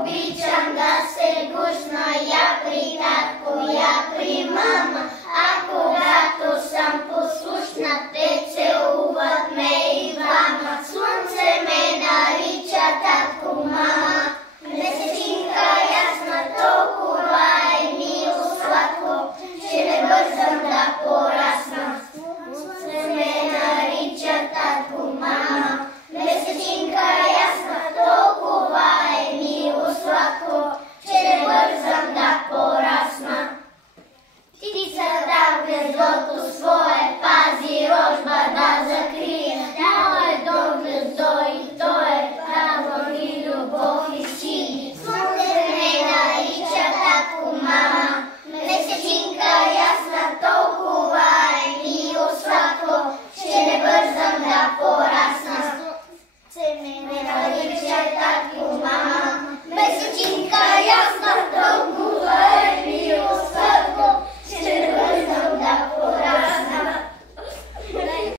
Обичам да се гушна я при татко, я при мама, а когато съм послушна, те целуват ме и двама. Слънце ме нарича татко, мама, месечинка ясна, толкова е мило сладко, че не бързам да порасна. Слънце ме нарича татко, мама, месечинка ясна, толкова е мило сладко, че не бързам да порасна. Птицата в гнездото свое пази рожба да закрие. Мое до гнездо и то е право и любов и сили. Слънце ме нарича татко, мама, месечинка ясна, толкова е мило сладко, че не бързам да порасна. Слънце ме нарича татко, мама, месечинка